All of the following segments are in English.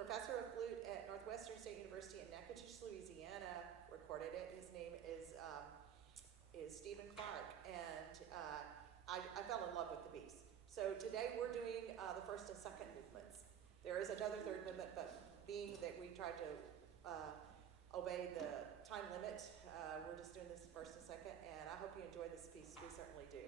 professor of flute at Northwestern State University in Natchitoches, Louisiana, recorded it. His name is Stephen Clark, and I fell in love with the piece. So today we're doing the first and second movements. There is another third movement, but being that we tried to obey the time limit, we're just doing this first and second, and I hope you enjoy this piece. We certainly do.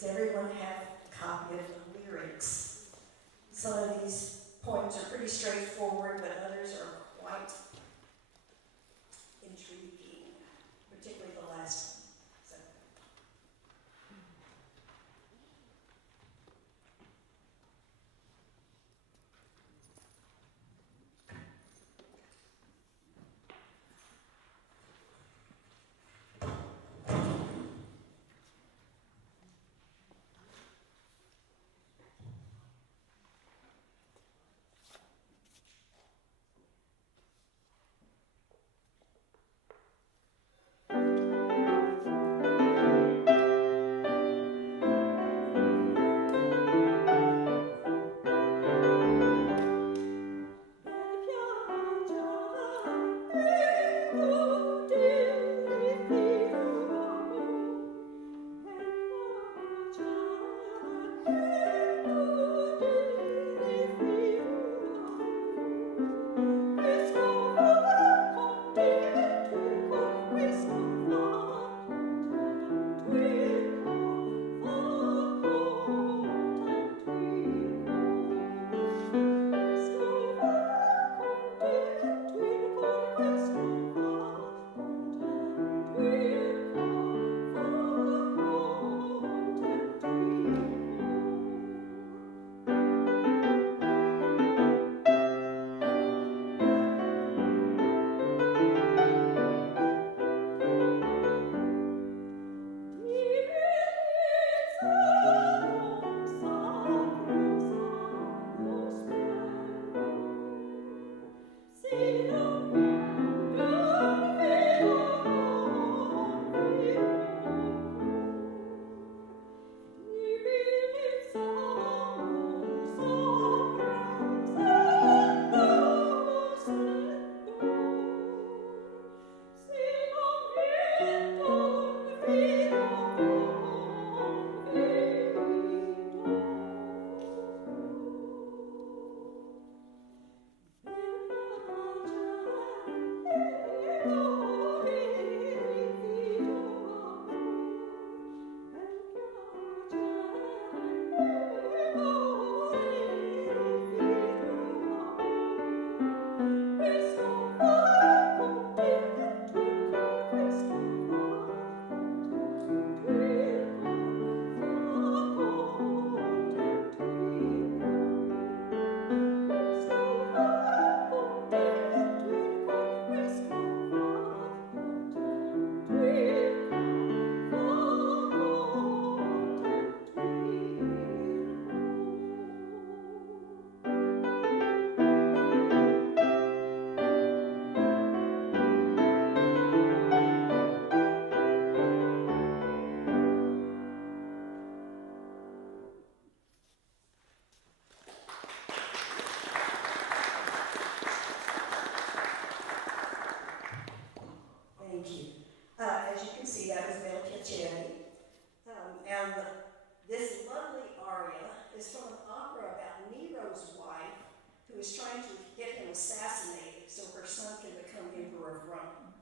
Does everyone have a copy of the lyrics? Some of these poems are pretty straightforward, but others are quite intriguing, particularly the last one. So. As you can see, that was Bel Piacere. And this lovely aria is from an opera about Nero's wife, who is trying to get him assassinated so her son can become emperor of Rome.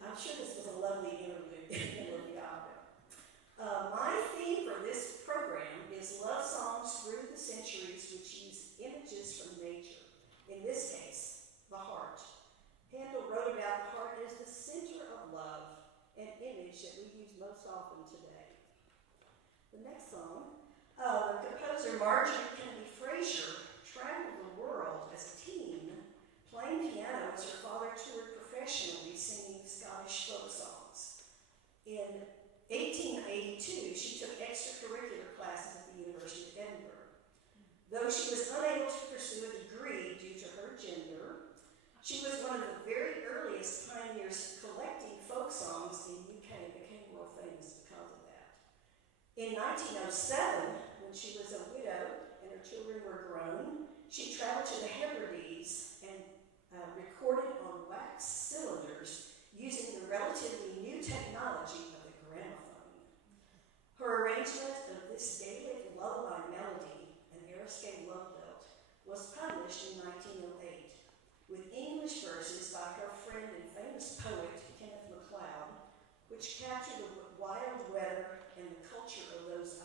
I'm sure this was a lovely interlude in the middle of the opera. My theme for this program is love songs through the centuries which use images from nature. In this case, the heart. Handel wrote about the heart as the center of love, an image that we use most often today. The next song, the composer Marjorie Kennedy-Fraser traveled the world as a teen, playing piano as her father toured professionally singing Scottish folk songs. In 1882, she took extracurricular classes at the University of Edinburgh. Though she was unable to pursue a degree due to her gender, she was one of the very earliest pioneers collecting folk songs in the UK and became world famous because of that. In 1907, when she was a widow and her children were grown, she traveled to the Hebrides and recorded on wax cylinders using the relatively new technology of the gramophone. Her arrangement of this Gaelic lullaby melody, an Eriskey Love Lilt, was published in 1908. With English verses by her friend and famous poet, Kenneth MacLeod, which captured the wild weather and the culture of those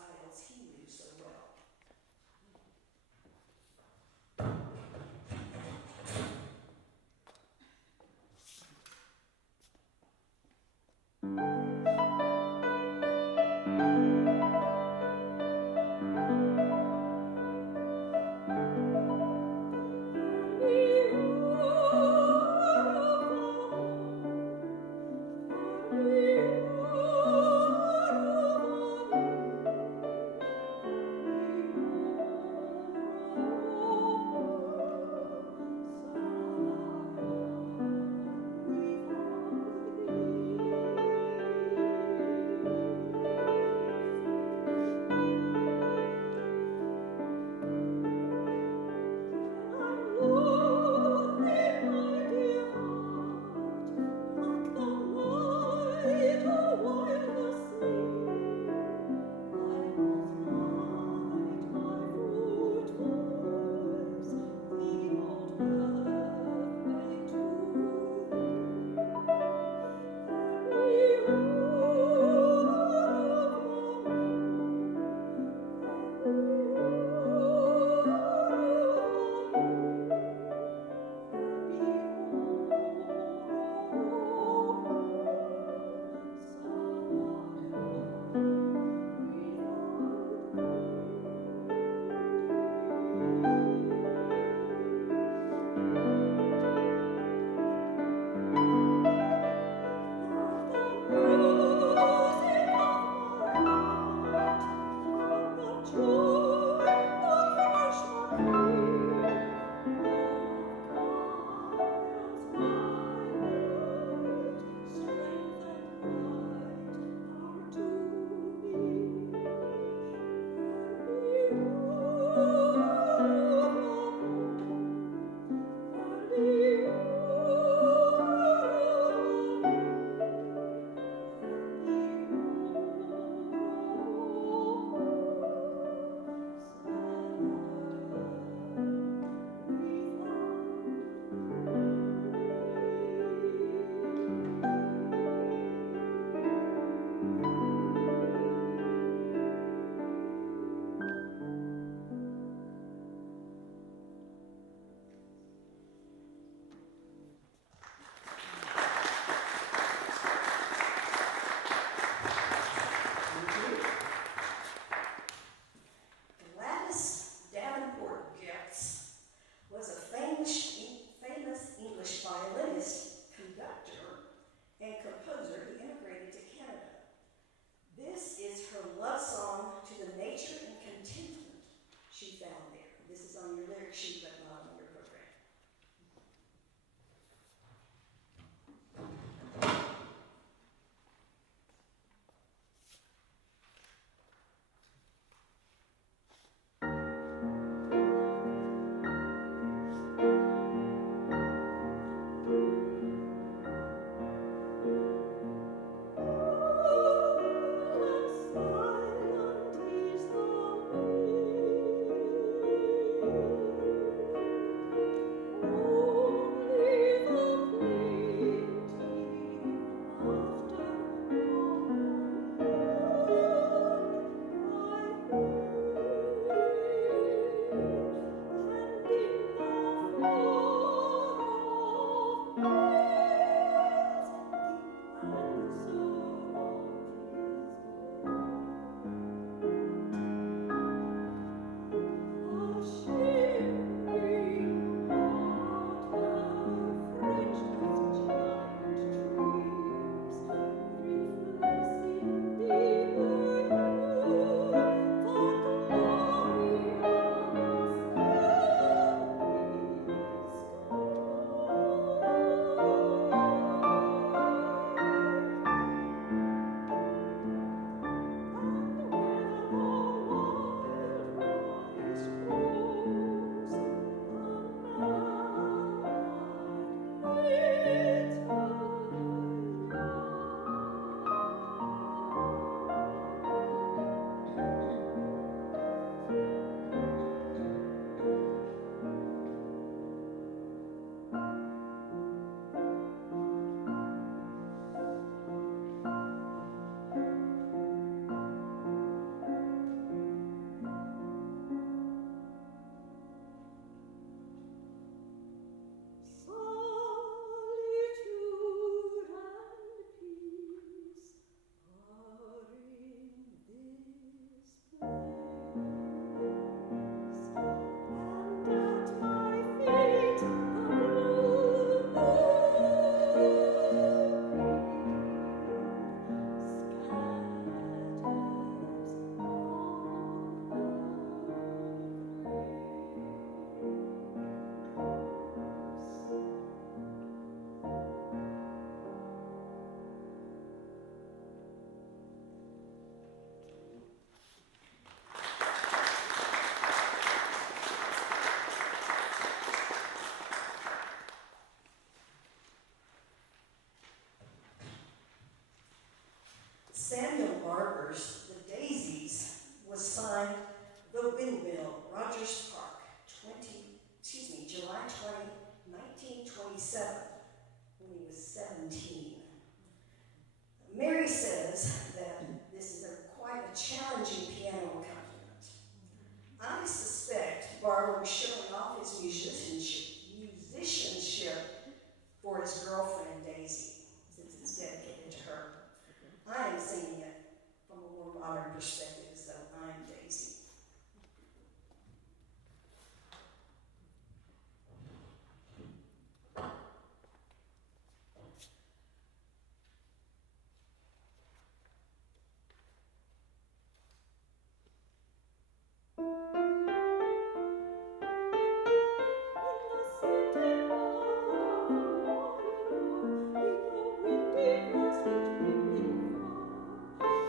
modern perspective, so I'm Daisy.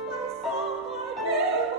I saw my dear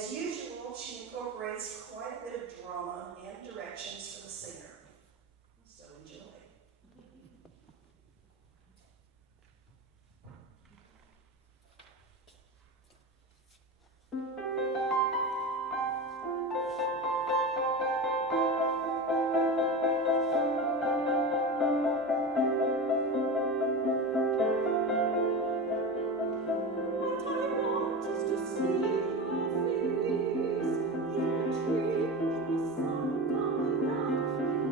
As usual, she incorporates quite a bit of drama and directions for the singer. So enjoy. Coming out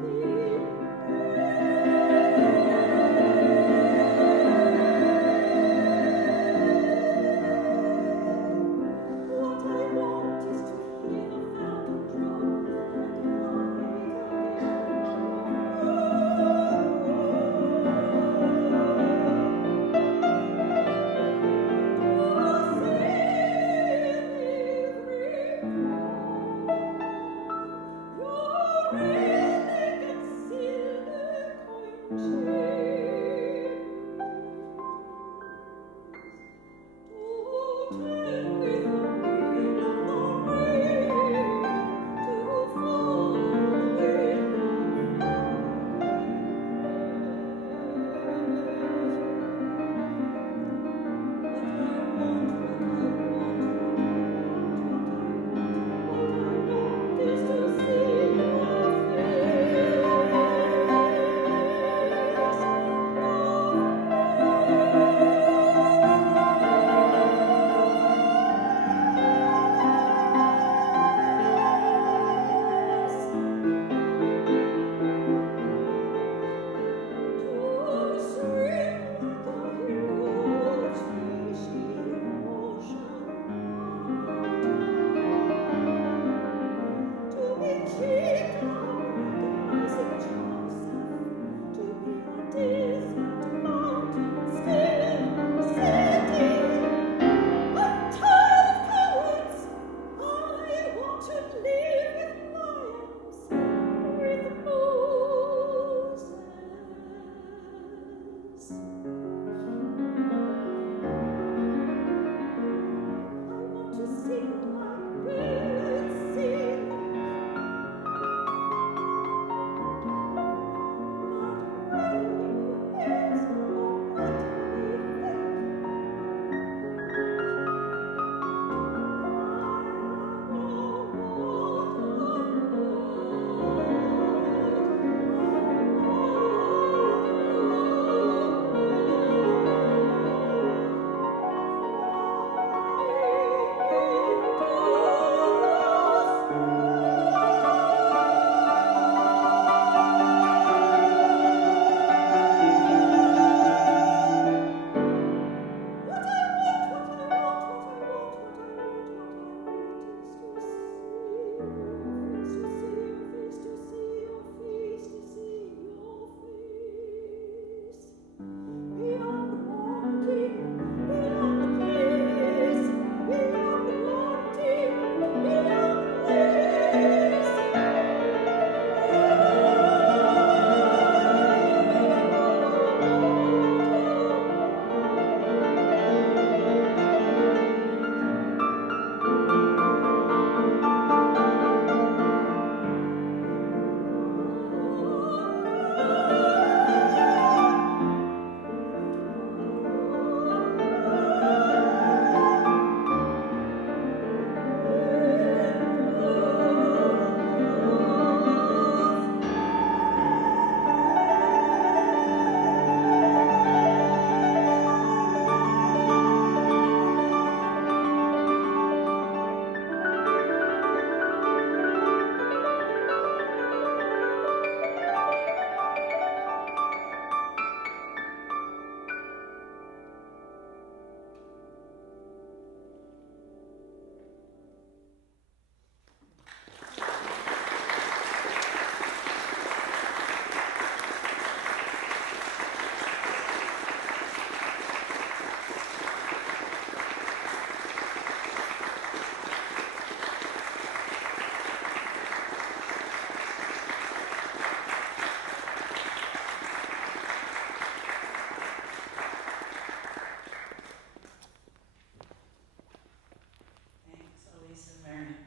Mary.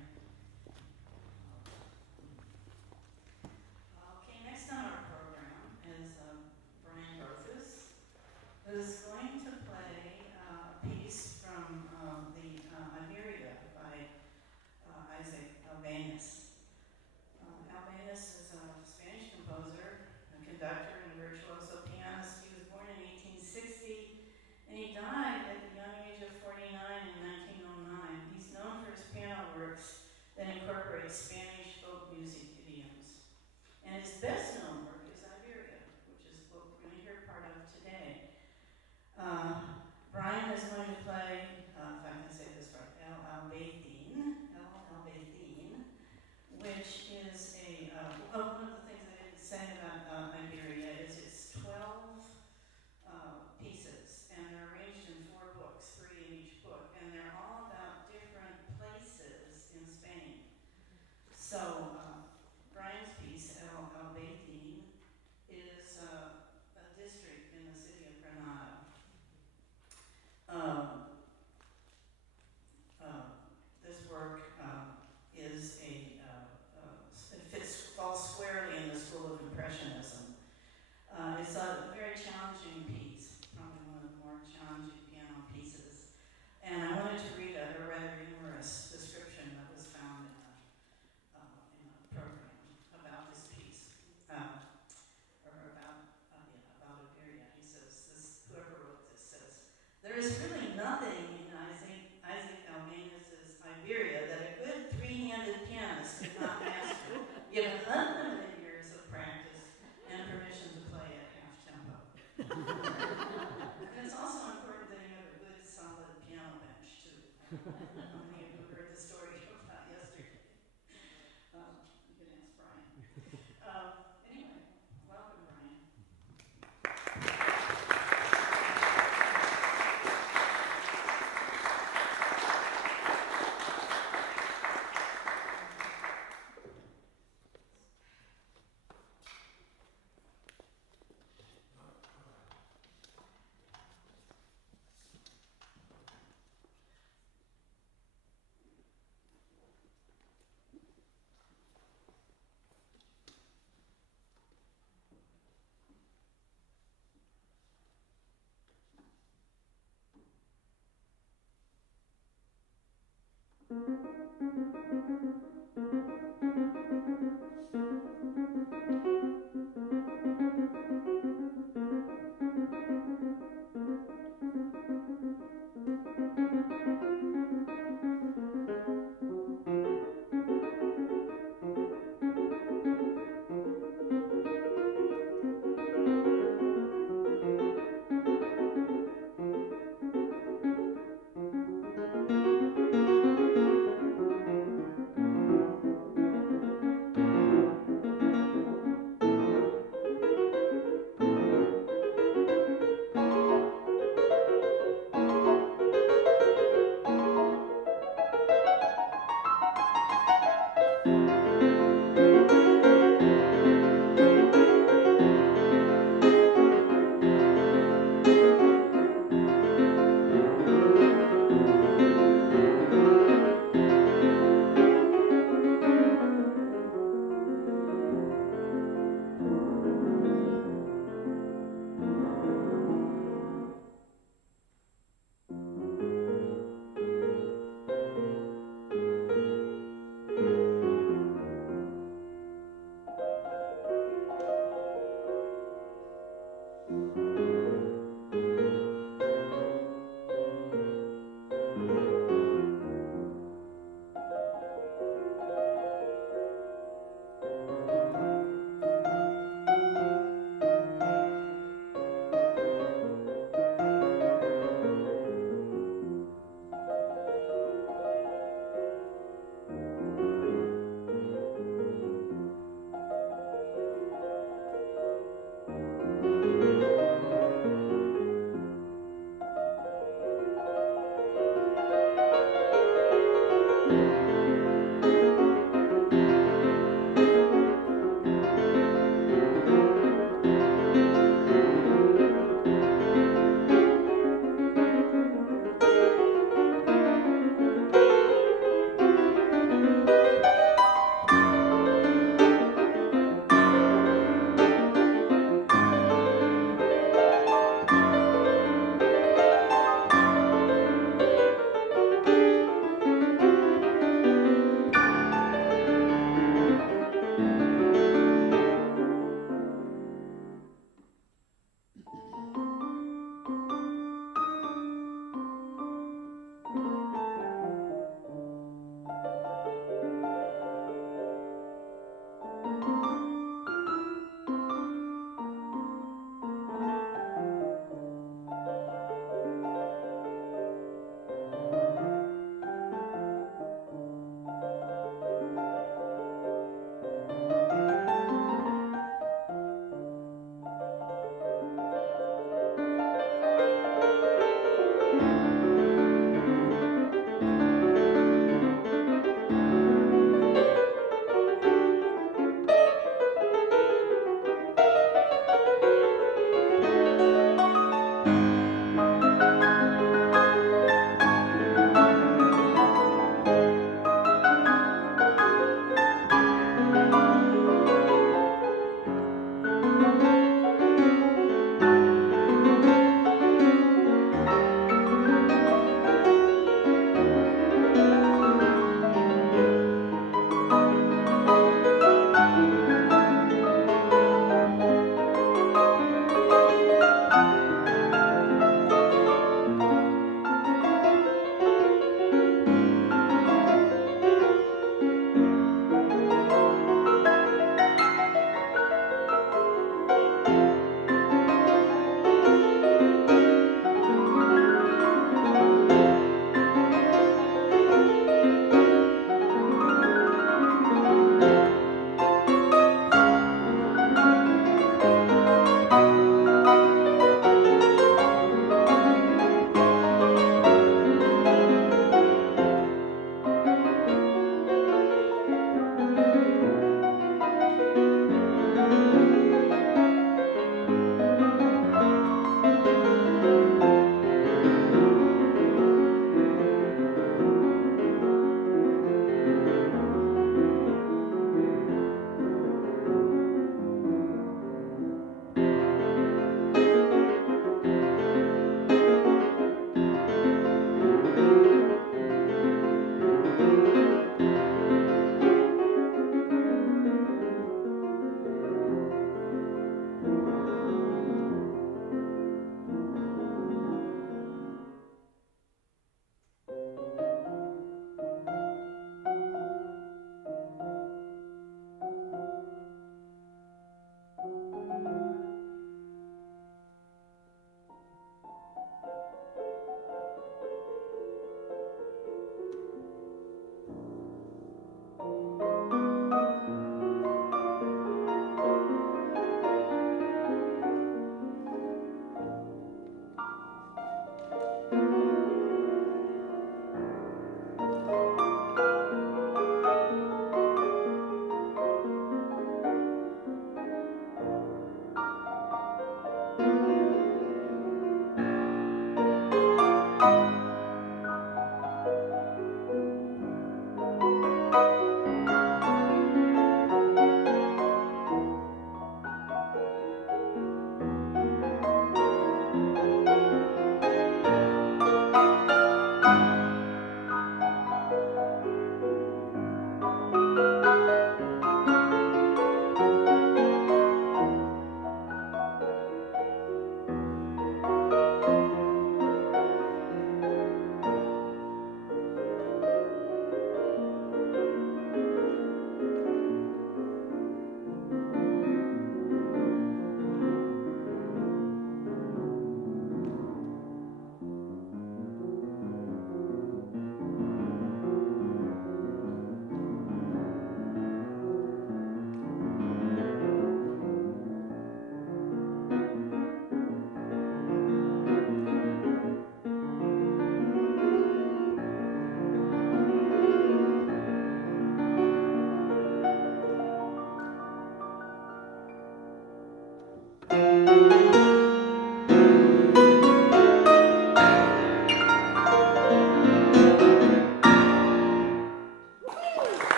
Okay, next on our program is Brian Grothues, who's going to play a piece from the Iberia by Isaac Albéniz. Albéniz is a Spanish composer, a conductor, and a virtuoso pianist. He was born in 1860, and he died at the young age of 49 in 1909. He's known for his piano works that incorporate Spanish folk music idioms. And his best known work is Iberia, which is what we're going to hear part of today. Brian is going to play, if I can say this right, El Albaythine, which is one of the things I didn't say about Iberia is it's 12 pieces, and they're arranged in 4 books, 3 in each book, and they're all about different places in Spain. So Brian's piece, El Albaythine, is a district in the city of Granada. This work is falls squarely in the school of Impressionism. It's a very challenging piece, probably one of the more challenging piano pieces. And I wanted to read a rather humorous description that was found in a program about this piece, or about Iberia. He says, whoever wrote this says, there is really nothing in Isaac Albéniz's Iberia that a good 3-handed pianist could not master, given unlimited years of practice and permission to play at half tempo. And it's also important that you have a good, solid piano bench, too. How many of you heard the story about yesterday? You can ask Brian. Anyway, welcome, Brian.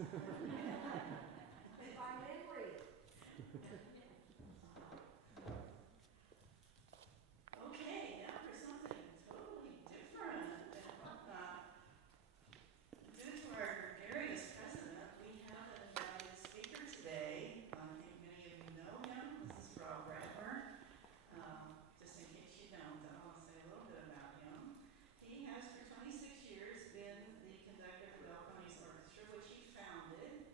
By memory. Okay, now for something totally different and whatnot. Due to our gregarious president, we have an invited speaker today. I think many of you know him. This is Barber. Just in case you don't, I'll say a little bit about him. He has for 26 years been the conductor of the Bel Piacere Orchestra, which he founded.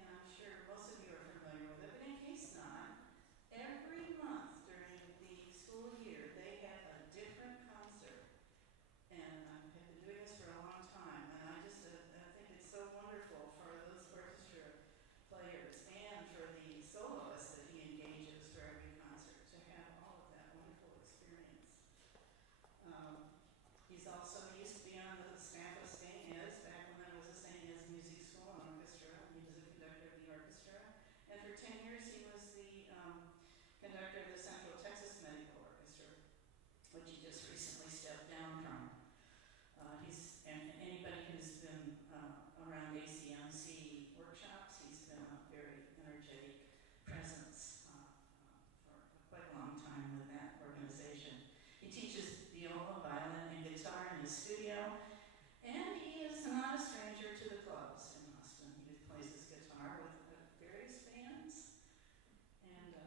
And I'm sure most of you are familiar with it, but in case not, every month during the school year, they have a different concert. And I have been doing this for a long time, and I think it's so wonderful for those orchestra players and for the soloists that he engages for every concert to have all of that wonderful experience. He's also used to be on the staff of St. Ed's back when there was a St. Ed's music school and orchestra. He was a conductor of the orchestra. And for 10 years he was the conductor of the Central Texas Medical Orchestra, which he just recently stepped down from. And anybody who's been around ACMC workshops, he's been a very energetic presence for quite a long time with that organization. He teaches viola, violin, and guitar in his studio, and he is not a stranger to the clubs in Austin. He plays his guitar with various bands, and so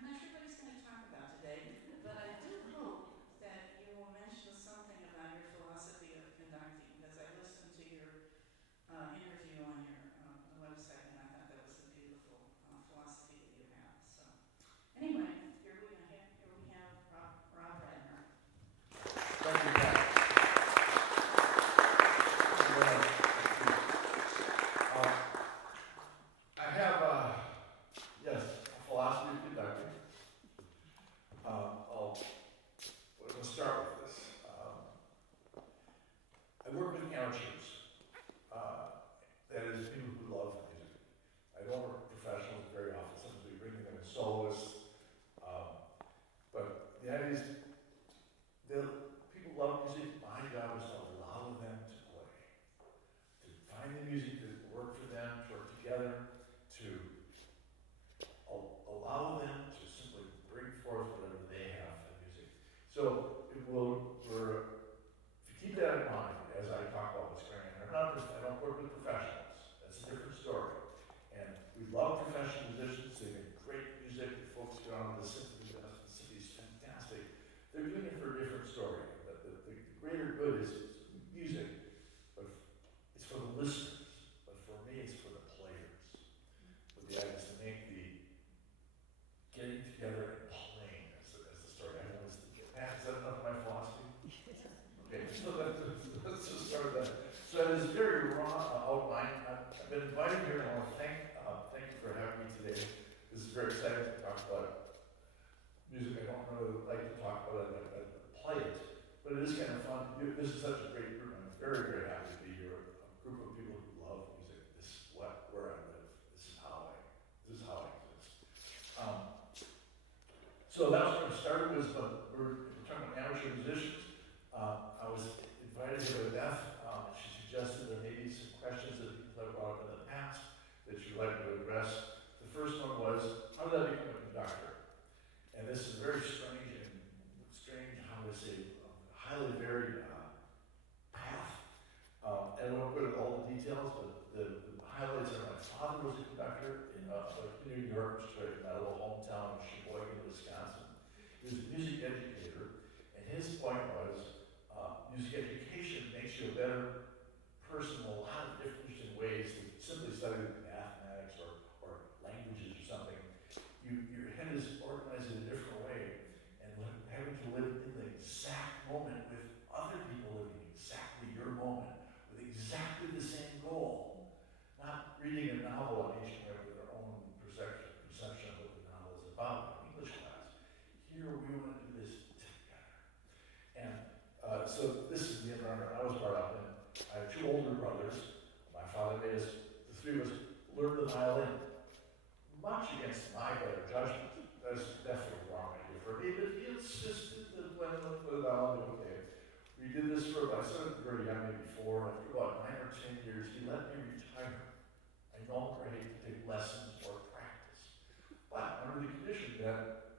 I'm not sure what he's going to talk about today, but I do hope that you will mention something about your philosophy of conducting, because I listened to your interview on your website, and I thought that was a beautiful philosophy that you have. So anyway, here we have Rob Redner. Thank you, Pat. I have, yes, a philosophy of conducting. We'll start with this. I work with amateurs. That is, people who love music. I don't work with professionals very often. Sometimes we bring them in soloists. But the idea is, people love music. My job is to allow them to play, to find the music that will work for them, to work together, to allow them to simply bring forth whatever they have for music. So if you keep that in mind as I talk about what's going on, I don't work with professionals. That's a different story. And we love professional musicians. They make great music. The folks go on to the symphony. The symphony is fantastic. They're doing it for a different story. The greater good is music, but it's for the listeners. But for me, it's for the players. But the idea is to make the getting together and playing as the story. I always think, Pat, is that enough of my philosophy? Okay, so let's just start with that. So it is very raw outline. I've been invited here, and I want to thank you for having me today. This is very exciting to talk about music. I don't really like to talk about it. I play it, but it is kind of fun. This is such a great group. I'm very, very happy to be here. A group of people who love music. This is where I live. This is how I exist. So that was where it started. We're talking about amateur musicians. I was invited here by Beth. She suggested there may be some questions that people have brought up in the past that you'd like to address. The first one was, how did I become a conductor? And this is very strange, how do I say, highly varied path. And I won't go into all the details, but the highlights are my father was a conductor in a community orchestra in my little hometown of Sheboygan, Wisconsin. He was a music educator, and his point was, music education makes you a better person in a lot of different interesting ways than simply studying mathematics or languages or something. Your head is organized in a different way, and having to live in the exact moment with other people living exactly your moment, with exactly the same goal. Not reading a novel on each one with their own perception of what the novel is about in English class. Here we want to do this together. And so this is the environment I was brought up in. I have two older brothers. My father made us, the three of us, learn the violin, much against my better judgment. That's definitely the wrong idea for me, but he insisted that when I put it on, okay. We did this I started very young, maybe 4, after about 9 or 10 years, he let me no grade to take lessons or practice. But under the condition that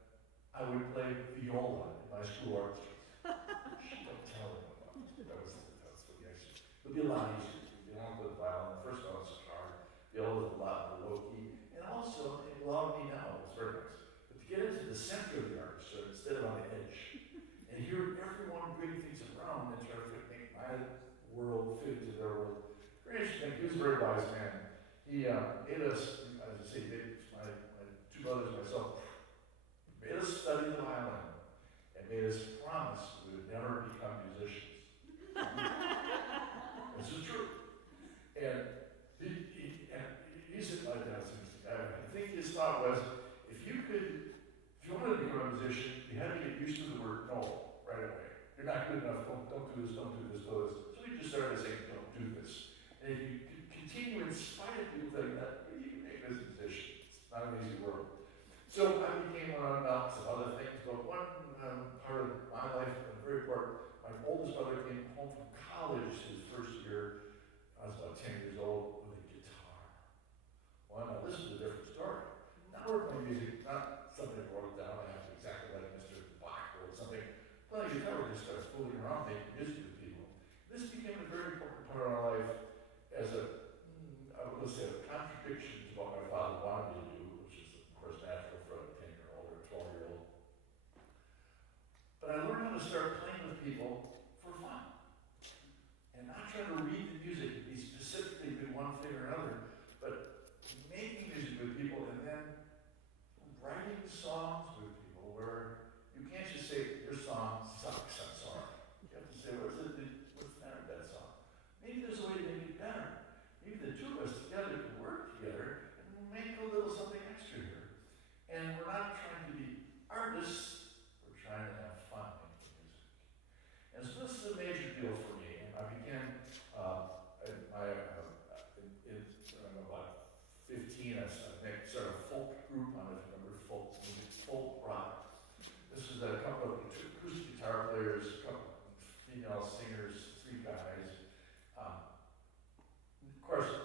I would play viola in my school orchestra. Don't tell them about it. That's what the actually. It'll be a lot easier. You don't play the violin. The first one is hard. Viola is a lot more low key. And also, it allowed me now, it's very nice. But to get into the center of the orchestra instead of on the edge, and hear everyone bring things around and try to make my world fit into their world. Very interesting. He was a very wise man. He made us, as I say, my two brothers and myself, made us study the violin and made us promise we would never become musicians. This is true. And he said like that. I think his thought was, if you wanted to become a musician, you had to get used to the word no right away. You're not good enough. Don't do this. Don't do this. Do this. So he just started saying, don't do this. And if you continue in spite of people saying that, you can make this a musician. It's not an easy world. So I became about some other things, but one part of my life, very important, my oldest brother came home from college his first year. I was about 10 years old with a guitar. Well, now this is a different story. Now we're playing music, not something I wrote down, I have to exactly like Mr. Bach or something. Playing guitar, we just started fooling around, making music with people. This became a very important part of our life as let's say, a contradiction to what my father wanted me to do, which is, of course, natural for a 10-year-old or a 12-year-old. But I learned how to start playing with people for fun. And not trying to read the music and be specifically do one thing or another, but making music with people and then writing songs with people where you can't just say, your song sucks, I'm sorry. You have to say, what's the matter with that song? Maybe there's a way to make it better. Maybe the two of us together can work together and make a little something extra here. And we're not trying to be artists, we're trying to have fun making music. And so this is a major deal for me. And I began, I'm about 15, I started a folk group, I don't remember folk music, folk rock. This was a couple of acoustic guitar players, a couple of female singers, 3 guys. Of course,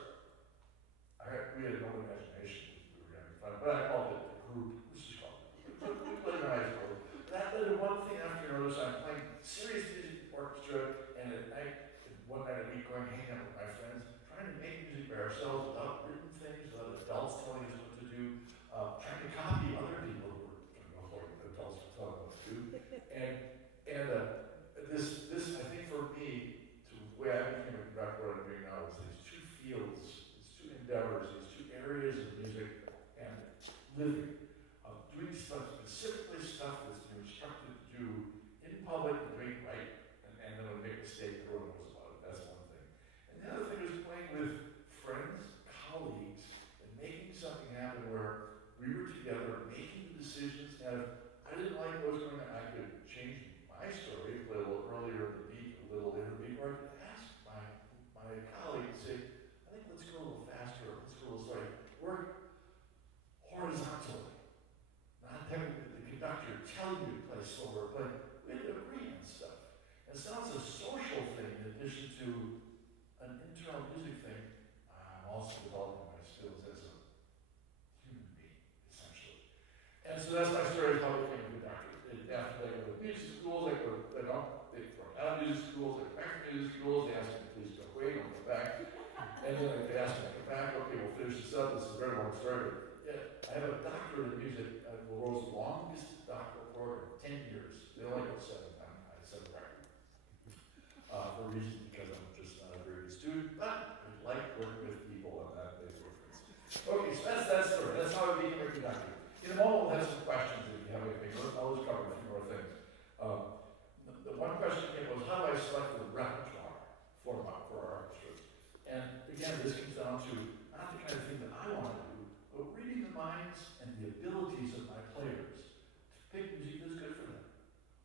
we had no imagination we were going to be fun, but I called it the group. This is called the group. We played in high school. That led to one thing after another, so I'm playing serious music orchestra, and at night, one night a week, going hang out with my friends, trying to make music by ourselves without written things, without adults telling us what to do, trying to copy other people who were, I don't know what adults were telling us what to do. And this, I think for me, to the way I became a conductor, what I'm doing now, is these 2 fields, these 2 endeavors, these 2 areas of music and living, doing specifically stuff that's been instructed to do in public and doing it right, and then when we make a mistake, everyone knows about it. That's one thing. And the other thing is playing with friends, colleagues, and making something happen where we were together making the decisions, and if I didn't like what was going on, I could change my story, play a little earlier in the beat, a little later beat, or I could ask my colleague to say, I think let's go a little faster, let's go a little slower. Work horizontally. Not having the conductor tell you to play slower, play. We had to agree on stuff. And so it's a social thing in addition to an internal music thing. I'm also developing my skills as a human being, essentially. And so that's my story of how I became a conductor. After I go to music schools, I go to music schools, I go back to music schools, they ask me to please go away, don't come back. And then if they ask me to come back, okay, we'll finish this up. This is a very long story, but yeah, I have a doctorate in music, the world's longest doctoral program, 10 years. They only go 7. I set a record. For a reason, because I'm just not a very good student, but I like working with people, and that makes a difference. Okay, so that's that story. That's how I became a conductor. In a moment, we'll have some questions if you have anything. I'll just cover a few more things. The one question came was, how do I select the repertoire for our orchestra? And again, this comes down to not the kind of thing that I want to do, but reading the minds and the abilities of my players to pick music that's good for them.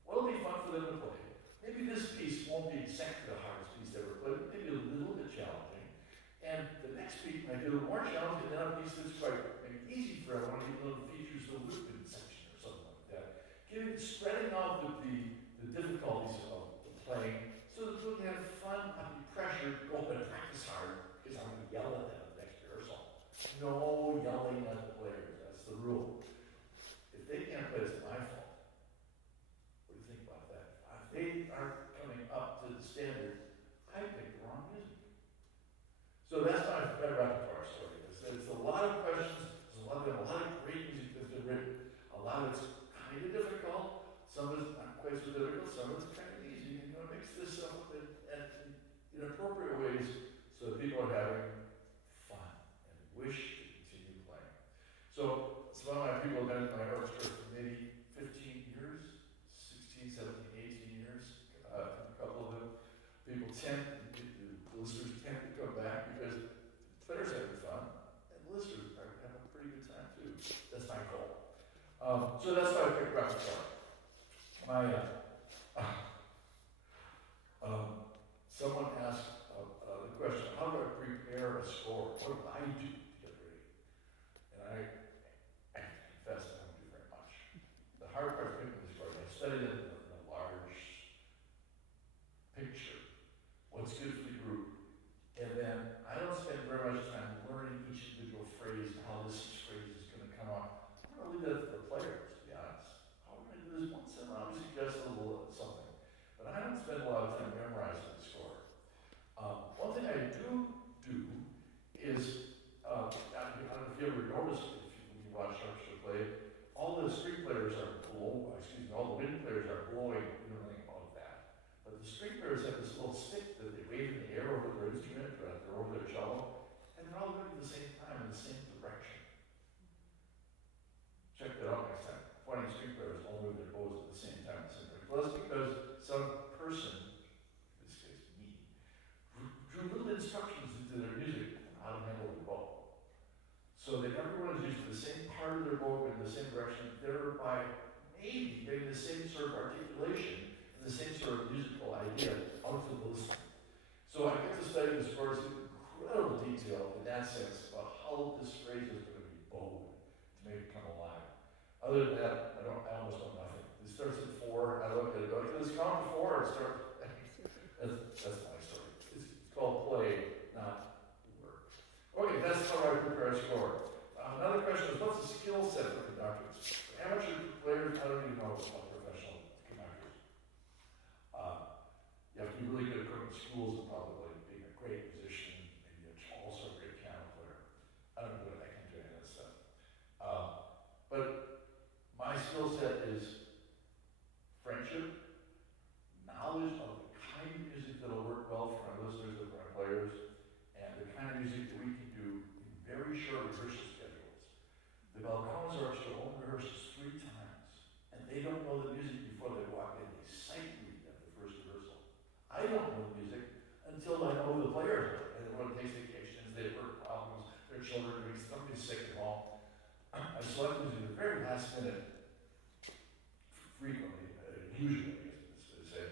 What'll be fun for them to play? Maybe this piece won't be exactly the hardest piece they ever played, but maybe a little bit challenging. And the next piece might be a little more challenging, and then a piece that's quite maybe easy for everyone, even though it features the looping section or something like that. Spreading out the difficulties of the playing so that people can have fun, not be pressured, go home and practice hard, because I'm going to yell at them next rehearsal. rule. If they can't play, it's my fault. What do you think about that? If they aren't coming up to the standard, I picked the wrong music. So that's my repertoire story. It's a lot of questions. There's a lot of great music that's been written. A lot of it's kind of difficult. Some of it's not quite so difficult. Some of it's kind of easy. And, mix this up in appropriate ways so that people are having fun and wish to continue playing. So some of my people have been in my orchestra for maybe 15 years, 16, 17, 18 years. A couple of them. People the listeners tend to come back because players are having fun and the listeners are having a pretty good time too. That's my goal. So that's why I picked repertoire. Someone asked the question, how do I prepare a score? What do I do to get ready? And I confess I don't do very much. The hard part of picking the score, I studied it in a large picture. What's good for the group? And then I don't spend very much time learning each individual phrase and how this phrase is going to come out. I'm going to leave that for the players, to be honest. How we're going to do this once in a while, we suggest a little something. But I don't spend a lot of time memorizing the score. One thing I do is, I don't know if you ever noticed, when you watch orchestra play, all the string players are all the wind players are blowing, you know anything about that. But the string players have this little stick that they wave in the air over their instrument, or over their cello, and they're all moving at the same time in the same direction. Check that out next time. 20 string players all move their bows at the same time. Well, that's because some person, in this case me, drew little instructions into their music on how to handle the bow. So that everyone is using the same part of their bow in the same direction, thereby maybe getting the same sort of articulation and the same sort of musical idea out to the listener. So I get to study the scores in incredible detail in that sense about how this phrase is going to be bowed to make it come alive. Other than that, I almost know nothing. It starts at 4, I look at it, let's count to 4, and start. That's my story. It's called play, not work. Okay, that's how I prepare a score. Another question is, what's the skill set for conductors? Amateur players, I don't even know about professional conductors. You have to be really good at going to schools and probably being a great musician, maybe also a great piano player. I don't know what I can do any of that stuff. But my skill set is friendship, knowledge of the kind of music that will work well for my listeners and for my players, and the kind of music that we can do in very short rehearsal schedules. The Bel Orchestra only rehearses 3 times, and they don't know the music before they walk in. They sight read at the first rehearsal. I don't know the music until I know who the players are. And everyone takes vacations, they have work problems, their children are doing something sick at home. I select music at the very last minute, frequently, usually, I guess to say.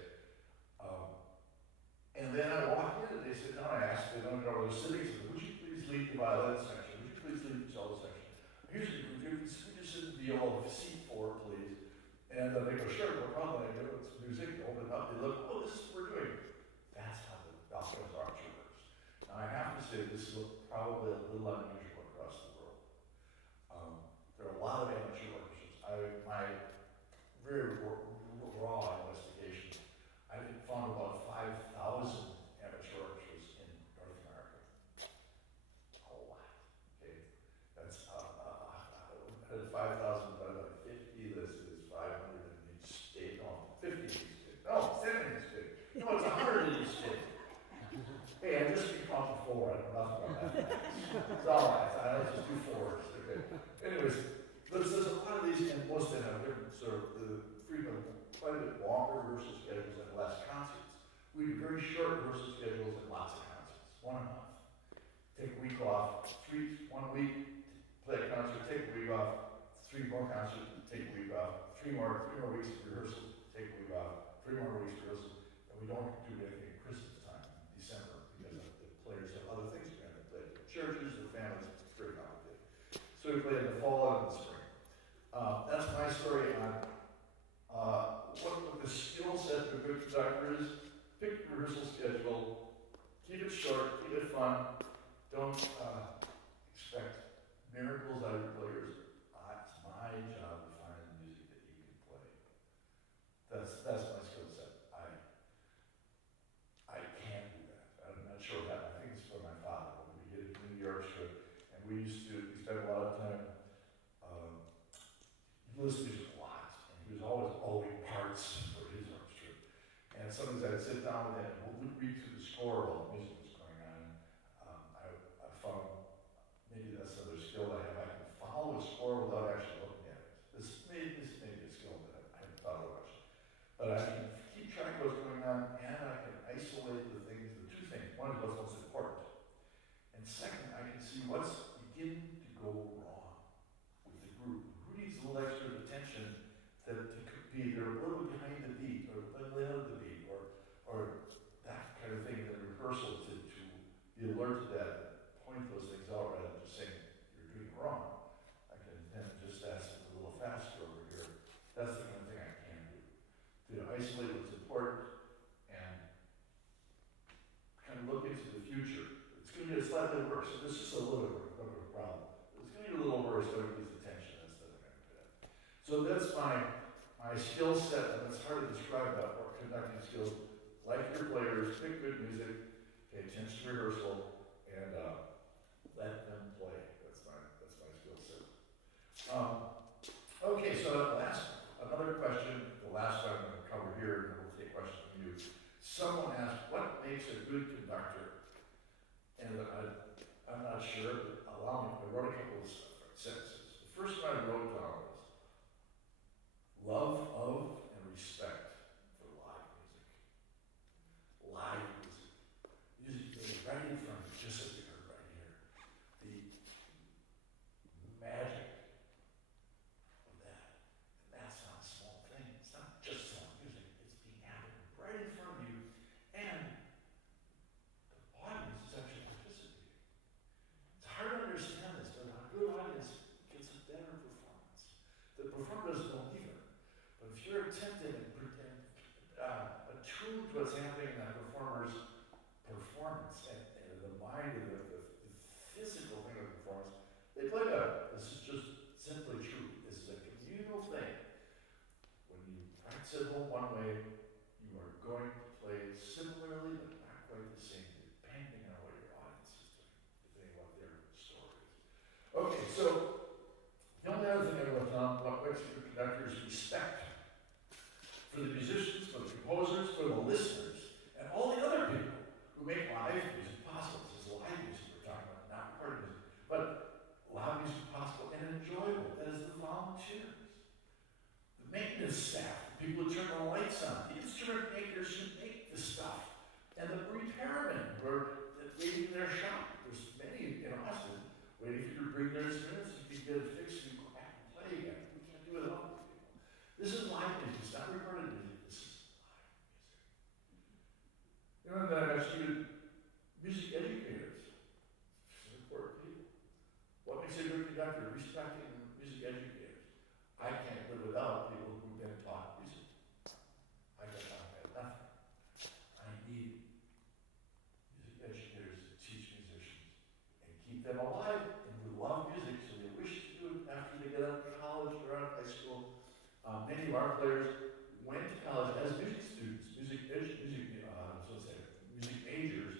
And then I walk in and they sit down, I ask, they don't know where they're sitting, so would you please lead the violin section? Would you please lead the cello section? Usually, would you just sit in the viola, seat 4, please? And they go, sure, no problem, I do. It's music, they open it up, they look, oh, this is what we're doing. That's how the Bel Orchestra works. Now, I have to say, this is probably a little unusual across the world. There are a lot of amateur orchestras. My very raw investigation, I found about 5,000 amateur orchestras in North America. A lot. Okay, that's 5,000 divided by 50. This is 500 in each state. No, 50 in each state. No, 70 in each state. No, it's 100 in each state. Hey, I just can count to 4. I know nothing about that. It's all right. I just do 4s. Okay. Anyways, there's a lot of these, and most of them have different sort of frequent, quite a bit longer rehearsal schedules and less concerts. We do very short rehearsal schedules and lots of concerts, 1 a month. Take a week off, 1 week, play a concert, take a week off, 3 more concerts, take a week off, 3 more weeks of rehearsal, take a week off, 3 more weeks of rehearsal, and we don't do anything at Christmas time in December because the players have other things going on. They play at churches, their families, it's very complicated. So we play in the fall and in the spring. That's my story on what the skill set of a good conductor is. Pick your rehearsal schedule, keep it short, keep it fun. Don't expect miracles out of your players. my job to find the music that he can play. That's my skill set. I can do that. I'm not sure how. I think it's from my father. When we did a community orchestra, and we spent a lot of time, he listened to music a lot, and he was always owing parts for his orchestra. And sometimes I'd sit down with him, and we'd read through the score while the music was going on. I found, maybe that's another skill I have. I can follow a score without actually looking at it. This may be a skill that I haven't thought of much. But I can keep track of what's going on, and I can isolate the two things. One is what's most important. And second, I can see what's beginning to go wrong with the group. Who needs a little extra attention that could be, they're a little behind the beat, or a little ahead of the beat, or that kind of thing in the rehearsal to be alert to that, point those things out rather than just saying, you're doing it wrong. I can then just ask it a little faster over here. That's the kind of thing I can do. To isolate what's important and kind of look into the future. It's going to be slightly worse. So this is a little bit of a problem. It's going to be a little worse, but it needs attention. That's the thing I'm good at. So that's my skill set, and it's hard to describe that for conducting skills. Like your players, pick good music, pay attention to rehearsal, and let them play. That's my skill set. Okay, so another question, the last one I'm going to cover here, and then we'll take questions from you. Someone asked, what makes a good conductor? And I'm not sure, but allow me, I wrote a couple of sentences. The first one I wrote down was love of and respect for live music. Live music. Music being right in front of you, just as you heard right here. The magic of that. And that's not a small thing. It's not just sound music. It's being happening right in front of you. And the audience is actually participating. It's hard to understand this, but a good audience gets a better performance. The performer doesn't know either. But if you're attentive and attuned to what's happening in that performer's performance and the mind and the physical thing of the performance, they play better. This is just simply true. This is a communal thing. When you practice at home one way, you are going to play similarly, but not quite the same, depending on what your audience is doing, depending on what their story is. Okay, so the only other thing I wrote down, what makes a good conductor is respect for the musicians, for the composers, for the listeners, and all the other people who make live music possible. This is live music we're talking about, not recorded music, but live music possible and enjoyable. That is the volunteers, the maintenance staff, the people who turn the lights on, the instrument makers who make the stuff, and the repairmen who are waiting in their shop. There's many in Austin waiting for you to bring their instruments. You can get it fixed and go back and play again. We can't do it all. This is live music. It's not recorded music. This is live music. You know, and then I mentioned music educators. Some important people. What makes a good conductor? Respecting music educators. I can't live without people who've been taught music. I cannot have nothing. I need music educators to teach musicians and keep them alive and who love music so they wish to do it after they get out of college or out of high school. Many of our players went to college as music students, music majors,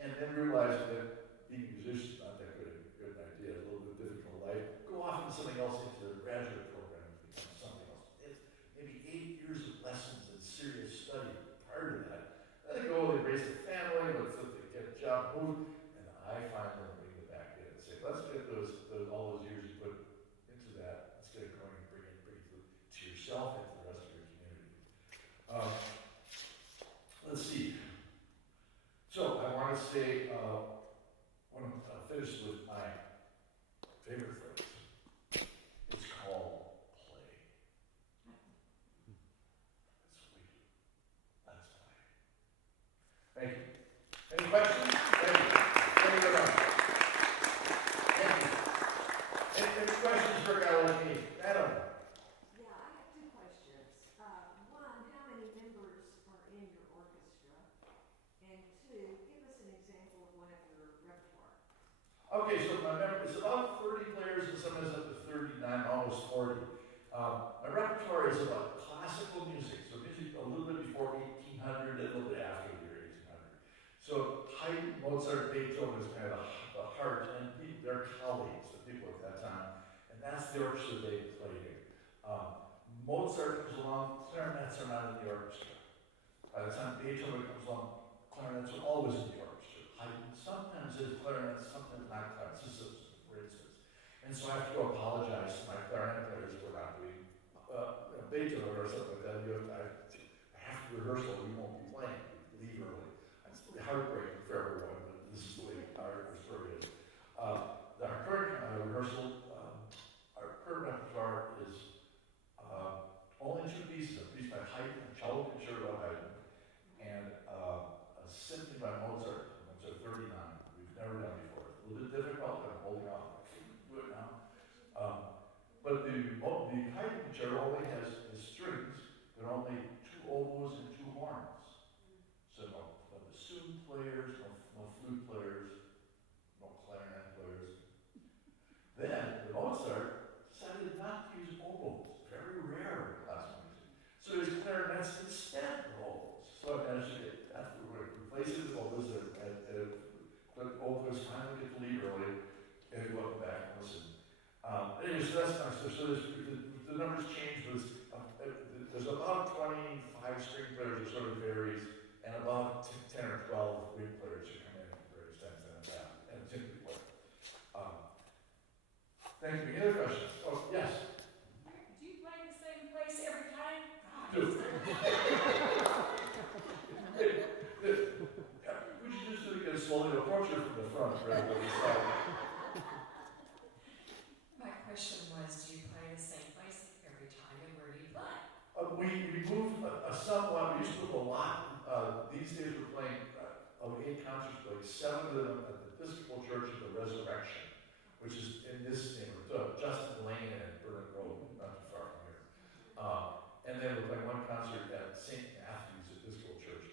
and then realized that being a musician is not that good an idea. It's a little bit difficult life. Go off into something else, into their graduate program, and become something else. It's maybe 8 years of lessons and serious study prior to that. Then they go, they raise a family, so they get a job, move, and I finally bring them back in and say, let's get all those years you put into that, let's get it going and bring it to yourself and to the rest of your community. Let's see. So I want to say, want to finish with my favorite phrase. It's called play. That's what we do. Let's play. Thank you. Any questions? Thank you. Thank you very much. Thank you. Any questions for Eugenie? Adam? Yeah, I have two questions. One, how many members are in your orchestra? And two, give us an example of one of your repertoire. Okay, so my memory, it's about 30 players, and sometimes up to 30 39, almost 40. My repertoire is about classical music, so music a little bit before 1800, a little bit after the year 1800. So Haydn, Mozart, Beethoven is kind of the heart, and their colleagues, the people at that time, and that's the orchestra they played in. Mozart comes along, clarinets are not in the orchestra. By the time Beethoven comes along, clarinets are always in the orchestra. Haydn sometimes is clarinets, sometimes not clarinets, for instance. And so I have to go apologize to my clarinet players for not doing Beethoven or something like that. I have to rehearsal, we won't be playing, we leave early. It's really heartbreaking for everyone, but this is the way our story is. Our current our current repertoire is only two pieces, a piece by Haydn, a cello concerto by Haydn, and a symphony by Mozart, Mozart 39. We've never done before. It's a little bit difficult, but I'm holding off. I can't do it now. But the Haydn concerto only has strings, but only two oboes and two horns. So no bassoon players, no flute players, no clarinet players. Then the Mozart decided not to use oboes. Very rare in classical music. So his clarinets instead of oboes. So I managed to get that. We're replacing the oboes but oboes finally get to leave early and go up back and listen. Anyway, so that's nice. So the numbers change was there's about 25 string players, it sort of varies, and about 10 or 12 wind players who come in at various times and typically play. Thank you. Any other questions? Oh, yes. Do you play the same place every time? Do. We should just do it slowly approach it from the front rather than the side. My question was, do you play the same place every time, and where do you play? We moved somewhat. We used to move a lot. These days we're playing 8 concerts, like 7 of them at the Episcopal Church of the Resurrection, which is in this neighborhood, Justin Lane and Burnett Road, not too far from here. And then we're playing 1 concert at St. Matthew's Episcopal Church.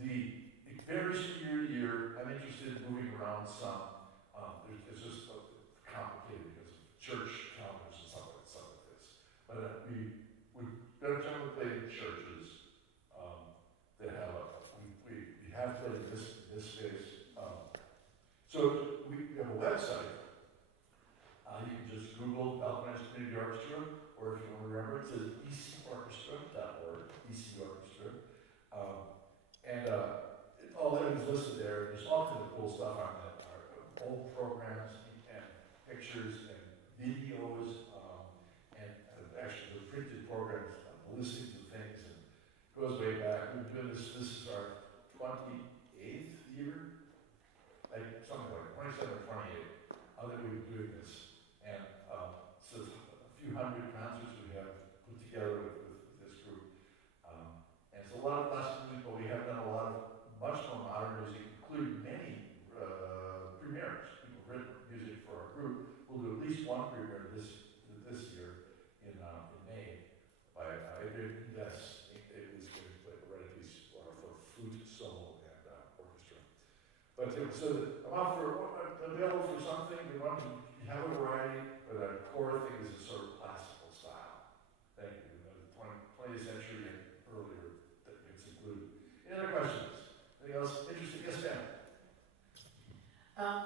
It varies from year to year. I'm interested in moving around some. It's just complicated because of church calendars and stuff like this. But we generally play in churches that have we have played in this space. So we have a website. You can just Google Bel Piacere Community Orchestra, or if you want to remember, it says ecorchestra.org, ecorchestra. And all that is listed there. There's all kinds of cool stuff on that. Our old programs and pictures and videos, and actually the printed programs, listings of things, and it goes way back. We've been doing this is our 28th year, like something like 27 or 28, that we've been doing this. And so a few hundred concerts we have put together with this group. And it's a lot of classical music, but we have done a lot of much more modern music, including many premieres. People written music for our group. We'll do at least 1 premiere this year in May by Agrippina. It was going to write a piece for flute, solo, and orchestra. But so I'm out available for something. We want to have a variety, but our core thing is a sort of classical style. Thank you. The 20th century and earlier that gets included. Any other questions? Anything else interesting? Yes, ma'am.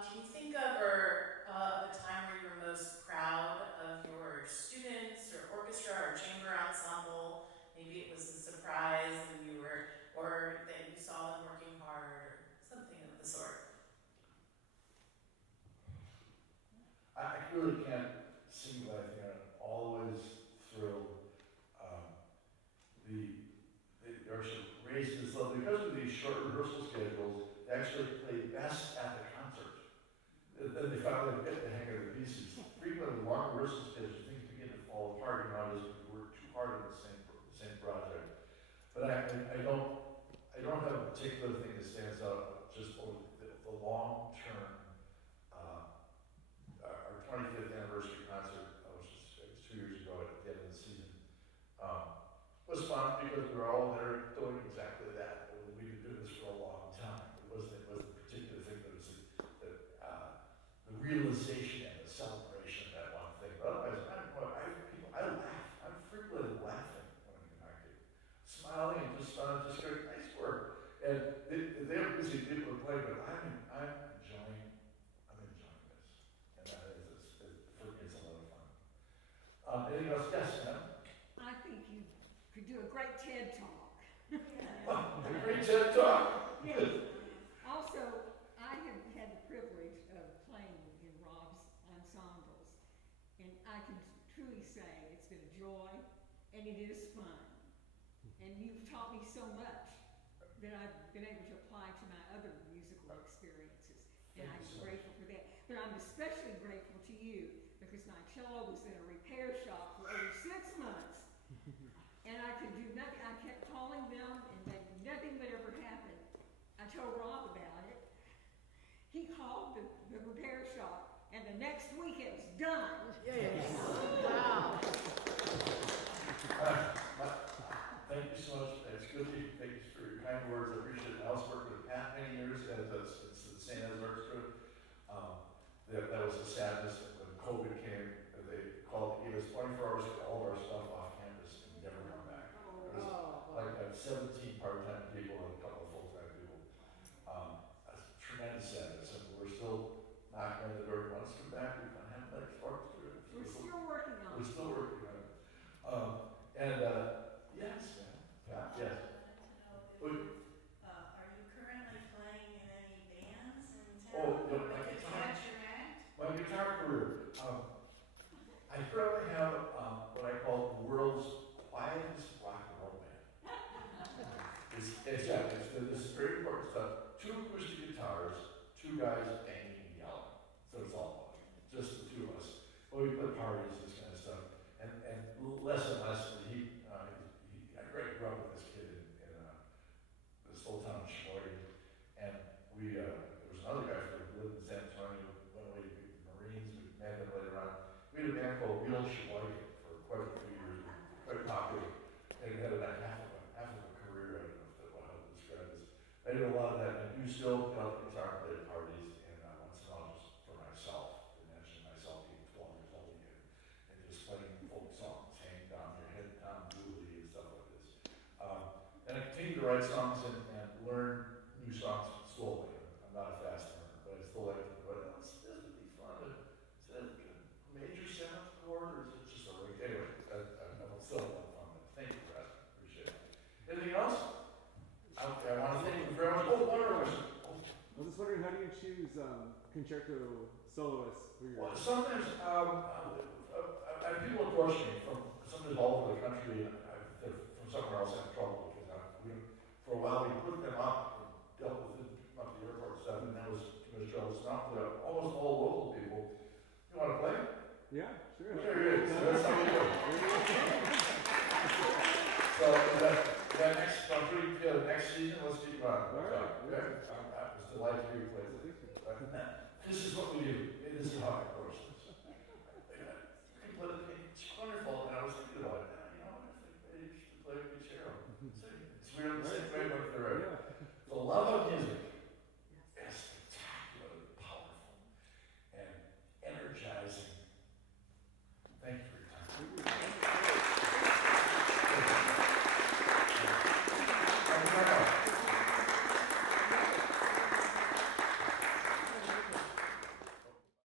Can you think of a time where you were most proud of your students or orchestra or chamber ensemble? Maybe it was a surprise and or that you saw them working hard or something of the sort. I really can't single anything. I'm always thrilled. The orchestra raised this level because of these short rehearsal schedules. They actually play best at the concert. Then they finally get the hang of the pieces. Frequently, long rehearsal schedules, things begin to fall apart. As we work too hard on the same project. But I don't have a particular thing that stands out. Just over the long term. Our 25th anniversary concert, which was 2 years ago at the end of the season, was fun because we were all there doing exactly that. We've been doing this for a long time. It wasn't a particular thing, but it was the realization and the celebration of that one thing do a great TED Talk. Great TED Talk. Yes. Also, I have had the privilege of playing in Rob's ensembles, and I can truly say it's been a joy, and it is fun. And you've taught me so much that I've been able to apply to my other musical experiences, and I'm grateful for that. But I'm especially grateful to you because my cello was in a repair shop for over 6 months, and I could do nothing. I kept calling them, and nothing would ever happen. I told Rob about it. He called the repair shop, and the next week it was done. Yes. Wow. Thank you so much. It's good to thank you for your kind words. I appreciate it. I also worked with Pat many years as it's the St. Ed's Orchestra. That was a sadness that when COVID came, they gave us 24 hours to get all of our stuff off campus and never come back. There was like 17 part-time people and a couple of full-time people. A tremendous sadness, and we're still knocking on the door. Once come back, we can have that orchestra. We're still working on it. We're still working on it. Yes, ma'am. Yeah, yes. Are you currently playing in any bands in Oh, town? no, Or my is guitar. that your act? My guitar career. I currently have what I call the world's quietest rock and roll band. This is very important stuff. 2 acoustic guitars, 2 guys banging and yelling. So it's all fun. Just the 2 of us. But we play parties, this kind of stuff. And less and less. I grew up with this kid in this little town of Sheboygan. And there was another guy who lived in San Antonio, went away to be the Marines. We met him later on. We had a band called Real Sheboygan for quite a few years, quite popular. And it had about half of a career, I don't know how to describe this. I did a lot of that, and I do still get out the guitar and play at parties, and once in a while just for myself, imagine myself being 12 years old again, and just playing folk songs, Hang Down Your Head, Tom Dooley, and stuff like this. And I continue to write songs and learn new songs slowly. I'm not a fast learner, but I still like to, this would be fun. Is that a major 7th chord, or is it just a ring? Anyway, I'm still a lot of fun. Thank you for asking. Appreciate it. Anything else? I want to thank you very much. Oh, one other question. I was just wondering, how do you choose concerto soloists for your? Well, sometimes people approach me from sometimes all over the country, and they're from somewhere else I have trouble because for a while we put them up and dealt with them up to the airport stuff, and that was too much trouble. So now almost all local people. You want to play? Yeah, sure. There it is. So that's how we do it. So next season, let's keep on. All right. Okay. I was delighted to be played. This is what we do. This is how it goes.